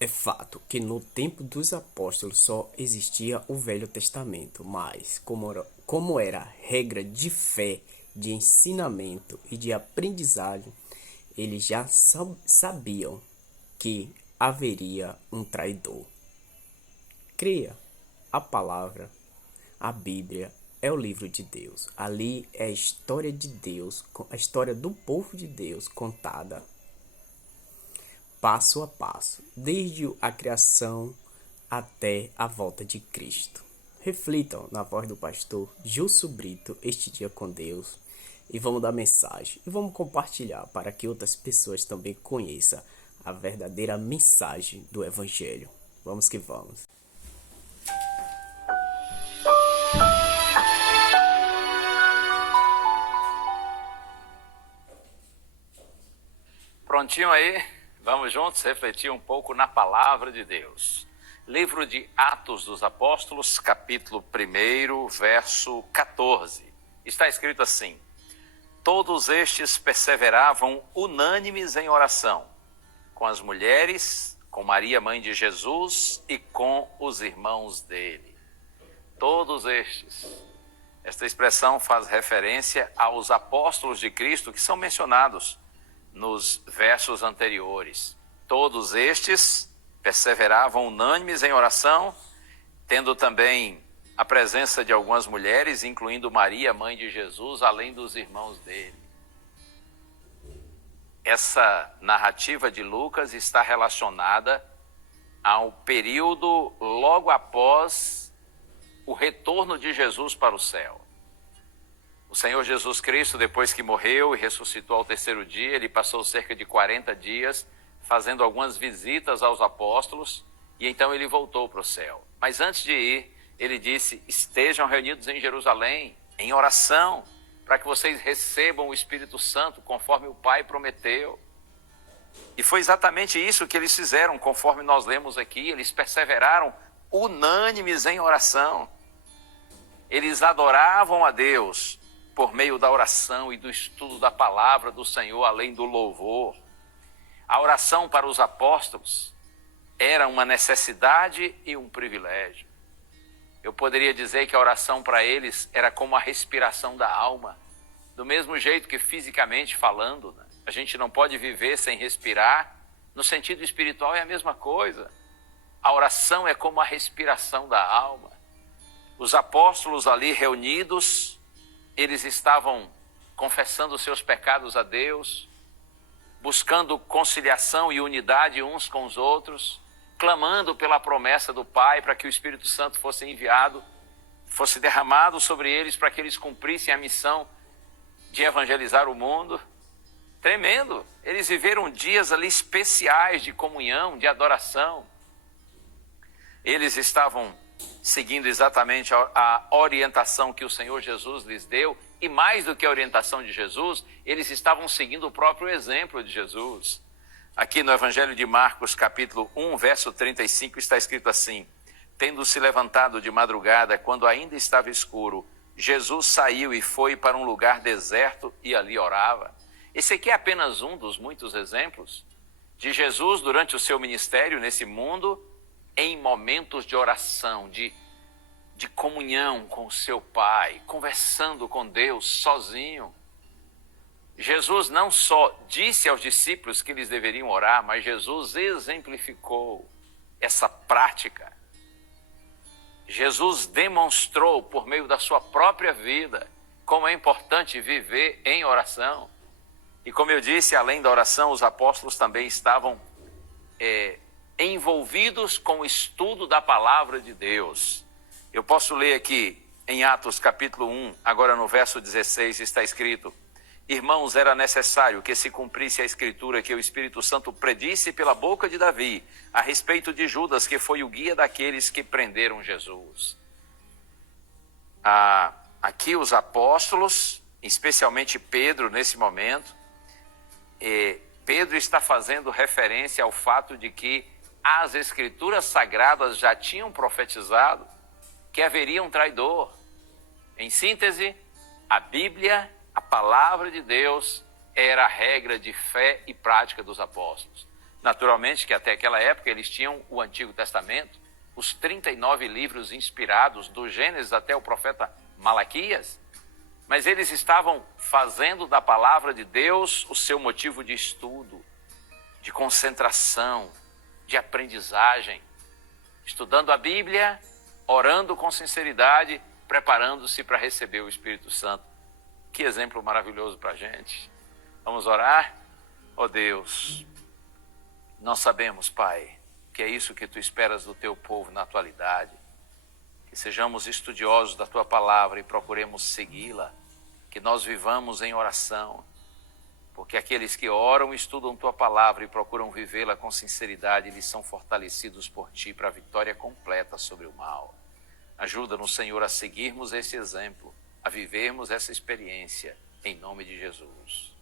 É fato que no tempo dos apóstolos só existia o Velho Testamento, mas como era regra de fé, de ensinamento e de aprendizagem, eles já sabiam que haveria um traidor. Cria a palavra, a Bíblia é o livro de Deus. Ali é a história de Deus, a história do povo de Deus contada passo a passo, desde a criação até a volta de Cristo. Reflitam na voz do pastor Gilson Brito este dia com Deus e vamos dar mensagem e vamos compartilhar para que outras pessoas também conheçam a verdadeira mensagem do Evangelho. Vamos que vamos. Prontinho aí? Vamos juntos refletir um pouco na palavra de Deus. Livro de Atos dos Apóstolos, capítulo 1, verso 14. Está escrito assim: todos estes perseveravam unânimes em oração, com as mulheres, com Maria, mãe de Jesus, e com os irmãos dele. Todos estes. Esta expressão faz referência aos apóstolos de Cristo que são mencionados nos versos anteriores. Todos estes perseveravam unânimes em oração, tendo também a presença de algumas mulheres, incluindo Maria, mãe de Jesus, além dos irmãos dele. Essa narrativa de Lucas está relacionada ao período logo após o retorno de Jesus para o céu. O Senhor Jesus Cristo, depois que morreu e ressuscitou ao terceiro dia, ele passou cerca de 40 dias fazendo algumas visitas aos apóstolos e então ele voltou para o céu. Mas antes de ir, ele disse: estejam reunidos em Jerusalém, em oração, para que vocês recebam o Espírito Santo, conforme o Pai prometeu. E foi exatamente isso que eles fizeram, conforme nós lemos aqui. Eles perseveraram unânimes em oração. Eles adoravam a Deus por meio da oração e do estudo da palavra do Senhor, além do louvor. A oração para os apóstolos era uma necessidade e um privilégio. Eu poderia dizer que a oração para eles era como a respiração da alma. Do mesmo jeito que fisicamente falando, né? A gente não pode viver sem respirar. No sentido espiritual é a mesma coisa. A oração é como a respiração da alma. Os apóstolos ali reunidos, eles estavam confessando seus pecados a Deus, buscando conciliação e unidade uns com os outros, clamando pela promessa do Pai para que o Espírito Santo fosse enviado, fosse derramado sobre eles para que eles cumprissem a missão de evangelizar o mundo. Tremendo! Eles viveram dias ali especiais de comunhão, de adoração. Eles estavam seguindo exatamente a orientação que o Senhor Jesus lhes deu, e mais do que a orientação de Jesus, eles estavam seguindo o próprio exemplo de Jesus. Aqui no Evangelho de Marcos, capítulo 1, verso 35, está escrito assim: tendo-se levantado de madrugada, quando ainda estava escuro, Jesus saiu e foi para um lugar deserto e ali orava. Esse aqui é apenas um dos muitos exemplos de Jesus durante o seu ministério nesse mundo, em momentos de oração, de comunhão com o seu Pai, conversando com Deus sozinho. Jesus não só disse aos discípulos que eles deveriam orar, mas Jesus exemplificou essa prática. Jesus demonstrou por meio da sua própria vida como é importante viver em oração. E como eu disse, além da oração, os apóstolos também estavam envolvidos com o estudo da palavra de Deus. Eu posso ler aqui em Atos capítulo 1, agora no verso 16, está escrito: irmãos, era necessário que se cumprisse a escritura que o Espírito Santo predisse pela boca de Davi a respeito de Judas, que foi o guia daqueles que prenderam Jesus. Aqui os apóstolos, especialmente Pedro nesse momento, Pedro está fazendo referência ao fato de que as escrituras sagradas já tinham profetizado que haveria um traidor. Em síntese, a Bíblia, a palavra de Deus, era a regra de fé e prática dos apóstolos. Naturalmente que até aquela época eles tinham o Antigo Testamento, os 39 livros inspirados, do Gênesis até o profeta Malaquias, mas eles estavam fazendo da palavra de Deus o seu motivo de estudo, de concentração, de aprendizagem, estudando a Bíblia, orando com sinceridade, preparando-se para receber o Espírito Santo. Que exemplo maravilhoso para a gente. Vamos orar? Ó Deus, nós sabemos, Pai, que é isso que Tu esperas do Teu povo na atualidade, que sejamos estudiosos da Tua palavra e procuremos segui-la, que nós vivamos em oração, porque aqueles que oram, estudam Tua palavra e procuram vivê-la com sinceridade, eles são fortalecidos por Ti para a vitória completa sobre o mal. Ajuda-nos, Senhor, a seguirmos esse exemplo, a vivermos essa experiência, em nome de Jesus.